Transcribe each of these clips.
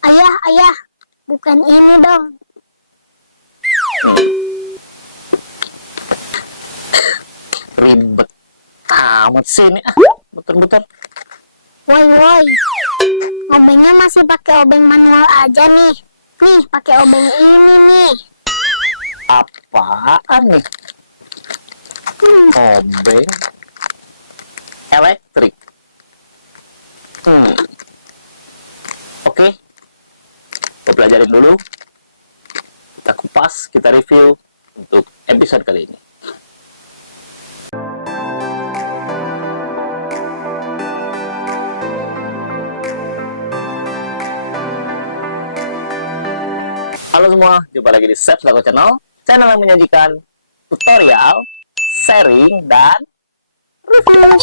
Ayah, bukan ini dong. Ribet amat sih ini. Betul-betul. Woi, obengnya masih pakai obeng manual aja nih. Nih, pakai obeng ini nih. Apaan nih? Obeng elektrik. Oke, gue pelajarin dulu. Kita kupas, kita review untuk episode kali ini. Halo semua, jumpa lagi di Chef Lago Channel yang menyajikan tutorial, sharing, dan review.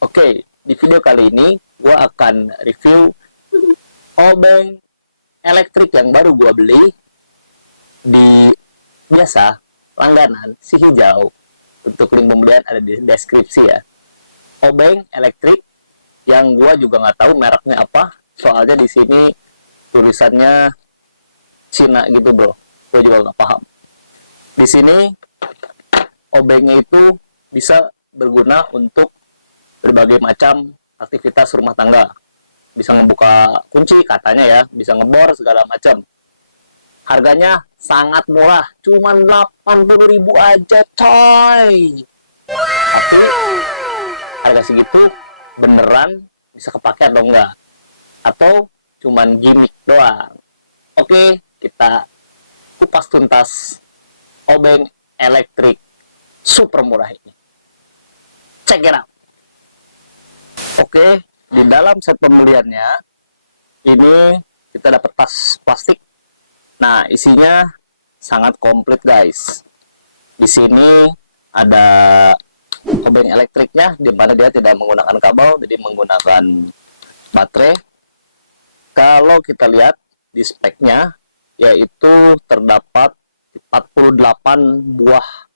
Oke, di video kali ini gue akan review obeng elektrik yang baru gue beli di biasa langganan si hijau. Untuk link pembelian ada di deskripsi ya. Obeng elektrik yang gue juga nggak tahu mereknya apa, soalnya di sini tulisannya Cina gitu bro, gue juga nggak paham. Di sini obengnya itu bisa berguna untuk berbagai macam aktivitas rumah tangga. Bisa ngebuka kunci katanya ya, bisa ngebor segala macam. Harganya sangat murah, cuman 80.000 aja coy. Tapi harga segitu beneran bisa kepake atau enggak? Atau cuman gimmick doang? Oke, kita kupas tuntas obeng elektrik super murah ini. Check it out. Oke, di dalam set pembeliannya ini kita dapat tas plastik. Nah, isinya sangat komplit guys. Di sini ada obeng elektriknya, di mana dia tidak menggunakan kabel, jadi menggunakan baterai. Kalau kita lihat di speknya, yaitu terdapat 48 buah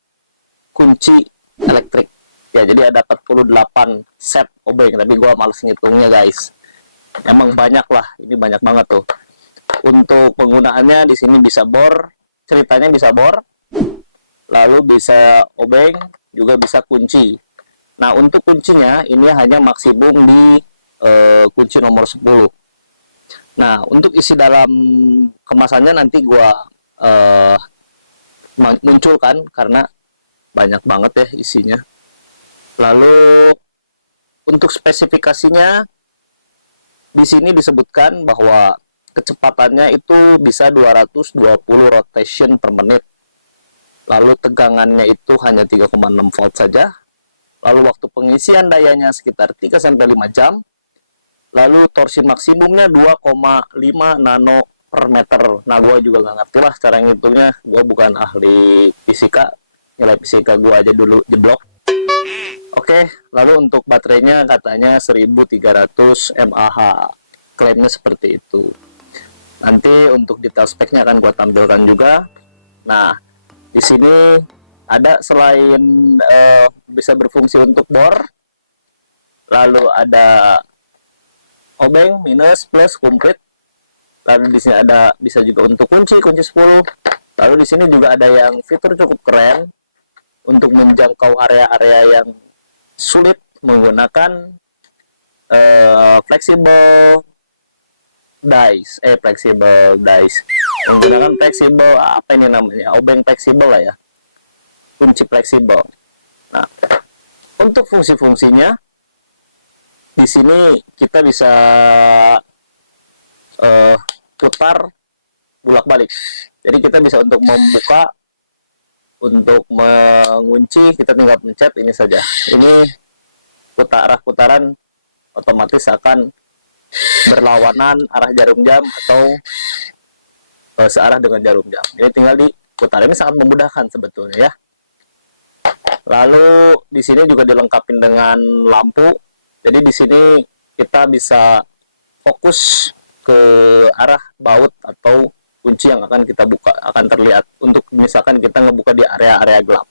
kunci elektrik. Ya, jadi ada 48 set obeng, tapi gua males ngitungnya guys. Emang banyak lah, ini banyak banget tuh. Untuk penggunaannya di sini bisa bor, ceritanya bisa bor, lalu bisa obeng, juga bisa kunci. Nah, untuk kuncinya ini hanya maksimum di kunci nomor 10. Nah, untuk isi dalam kemasannya nanti gua munculkan karena banyak banget ya isinya. Lalu untuk spesifikasinya di sini disebutkan bahwa kecepatannya itu bisa 220 rotation per menit. Lalu tegangannya itu hanya 3,6 volt saja. Lalu waktu pengisian dayanya sekitar 3-5 jam. Lalu torsi maksimumnya 2,5 nano per meter. Nah, gue juga nggak ngerti lah cara ngitungnya. Gue bukan ahli fisika. Nilai fisika gue aja dulu jeblok. Oke, lalu untuk baterainya katanya 1300 mAh. Klaimnya seperti itu. Nanti untuk detail speknya akan gue tampilkan juga. Nah, di sini ada selain bisa berfungsi untuk bor, lalu ada obeng minus plus komplit. Lalu di sini ada bisa juga untuk kunci 10. Lalu di sini juga ada yang fitur cukup keren untuk menjangkau area-area yang sulit menggunakan flexible dice, menggunakan flexible, apa ini namanya, obeng fleksibel lah ya, kunci fleksibel. Nah, untuk fungsi-fungsinya di sini kita bisa putar bolak-balik. Jadi kita bisa untuk membuka, untuk mengunci kita tinggal pencet ini saja. Ini putaran otomatis akan berlawanan arah jarum jam atau searah dengan jarum jam. Ini tinggal diputar. Ini sangat memudahkan sebetulnya ya. Lalu di sini juga dilengkapi dengan lampu. Jadi di sini kita bisa fokus ke arah baut atau kunci yang akan kita buka, akan terlihat untuk misalkan kita ngebuka di area-area gelap.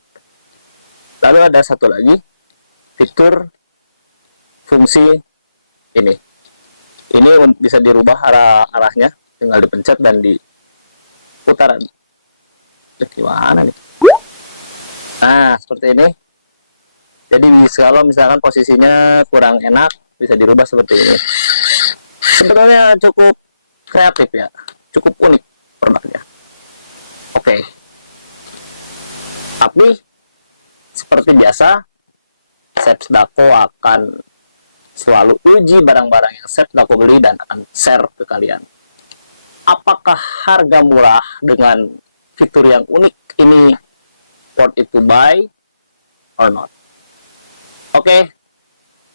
Lalu ada satu lagi fitur fungsi ini bisa dirubah arahnya. tinggal dipencet dan diputar. Gimana nih? Nah, seperti ini. Jadi kalau misalkan posisinya kurang enak, bisa dirubah seperti ini. Sebetulnya cukup kreatif ya, cukup unik produknya. Oke. Tapi seperti biasa, Chef Dako akan selalu uji barang-barang yang Chef Dako beli dan akan share ke kalian. Apakah harga murah dengan fitur yang unik ini worth it to buy or not? Oke,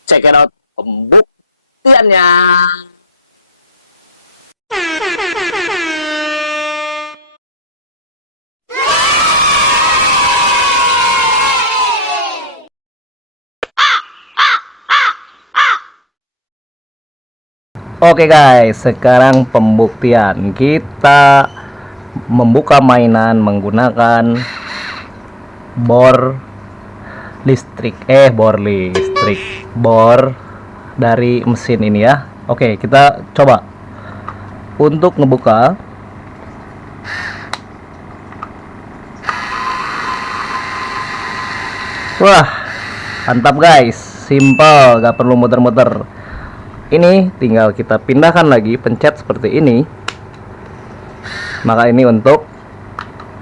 check it out pembuktiannya. Oke guys, sekarang pembuktian. Kita membuka mainan menggunakan bor listrik. Bor dari mesin ini ya. Oke, kita coba untuk ngebuka. Wah, mantap guys, simple, gak perlu muter-muter. Ini tinggal kita pindahkan lagi, pencet seperti ini. Maka ini untuk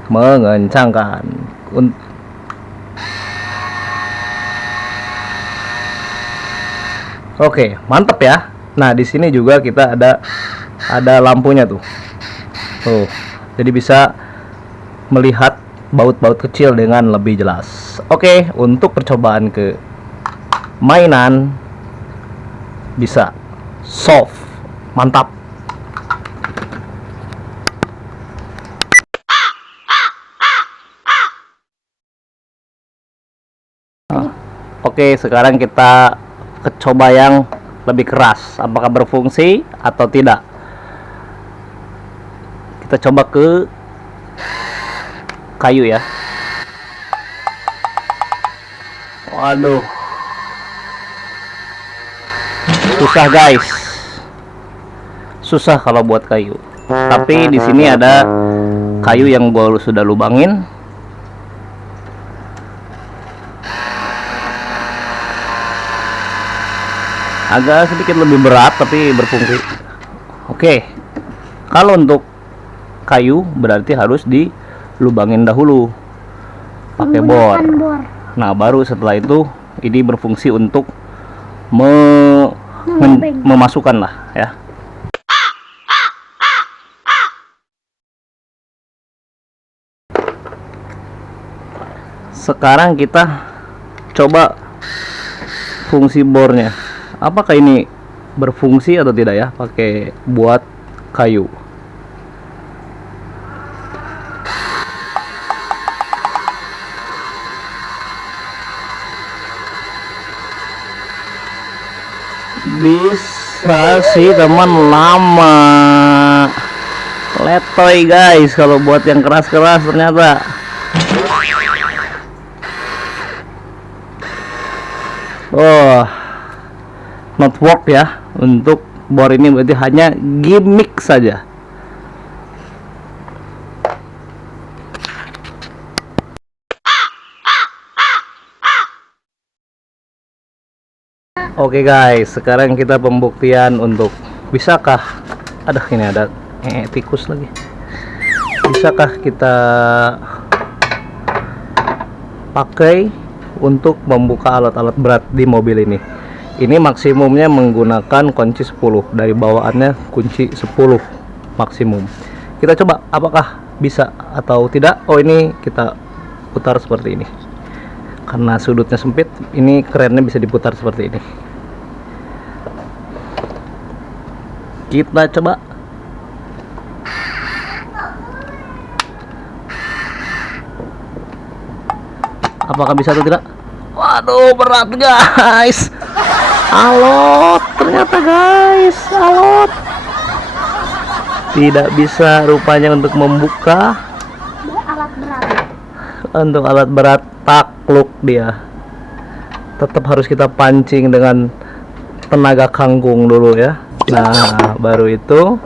mengencangkan. Oke, mantap ya. Nah, di sini juga kita ada lampunya tuh. Tuh. Jadi bisa melihat baut-baut kecil dengan lebih jelas. Oke, untuk percobaan ke mainan bisa soft, mantap. Oke, sekarang kita coba yang lebih keras, apakah berfungsi atau tidak. Kita coba ke kayu ya. Waduh, susah guys, susah kalau buat kayu. Tapi di sini ada kayu yang gua sudah lubangin. Agak sedikit lebih berat tapi berfungsi. Oke, kalau untuk kayu berarti harus dilubangin dahulu pakai bor. Nah, baru setelah itu ini berfungsi untuk memasukkan lah ya. Sekarang kita coba fungsi bornya. Apakah ini berfungsi atau tidak ya, pakai buat kayu. Bisa sih teman, lama letoy guys kalau buat yang keras-keras ternyata. Oh, not work ya. Untuk bor ini berarti hanya gimmick saja. Oke guys, sekarang kita pembuktian untuk bisakah, ini ada tikus lagi. Bisakah kita pakai untuk membuka alat-alat berat di mobil ini. Ini maksimumnya menggunakan kunci 10, dari bawaannya kunci 10 maksimum. Kita coba apakah bisa atau tidak. Oh, ini kita putar seperti ini. Karena sudutnya sempit, ini kerennya bisa diputar seperti ini. Kita coba. Apakah bisa atau tidak? Waduh, berat guys. Alot, ternyata guys, alot. Tidak bisa rupanya untuk membuka. Alat berat. Untuk alat berat takluk dia. Tetap harus kita pancing dengan tenaga kangkung dulu ya. Nah, baru itu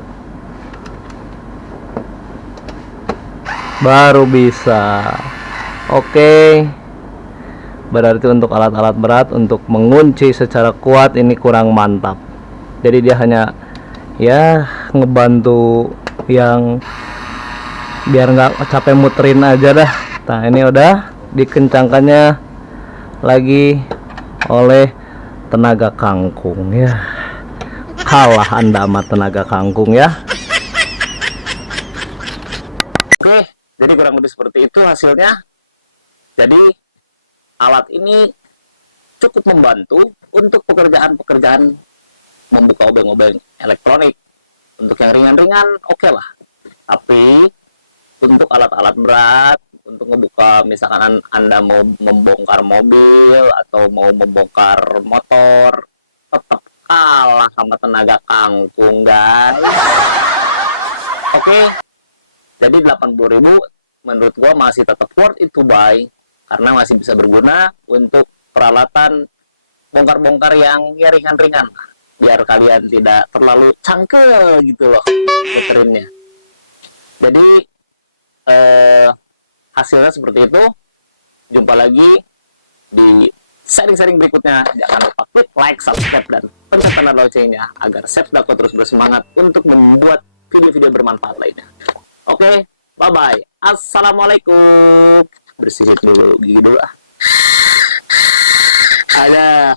baru bisa. Oke, berarti untuk alat-alat berat untuk mengunci secara kuat ini kurang mantap. Jadi dia hanya ya ngebantu yang biar nggak capek muterin aja dah. Nah ini udah dikencangkannya lagi oleh tenaga kangkung ya. Kalah Anda sama tenaga kangkung ya. Oke, jadi kurang lebih seperti itu hasilnya. Jadi alat ini cukup membantu untuk pekerjaan-pekerjaan membuka obeng-obeng elektronik. Untuk yang ringan-ringan oke lah. Tapi untuk alat-alat berat, untuk ngebuka misalkan Anda mau membongkar mobil atau mau membongkar motor, tetap kalah sama tenaga kangkung, guys. Oke. Jadi 80.000 menurut gua masih tetap worth it to buy karena masih bisa berguna untuk peralatan bongkar-bongkar yang ya ringan-ringan biar kalian tidak terlalu cangkel gitu loh muterinnya. Jadi hasilnya seperti itu. Jumpa lagi di sharing-sharing berikutnya. Jangan lupa klik like, subscribe, dan pencet tanda loncengnya agar Chef Dako terus bersemangat untuk membuat video-video bermanfaat lainnya. Oke, bye-bye. Assalamualaikum. Bersihin dulu gigi dulu. Ada.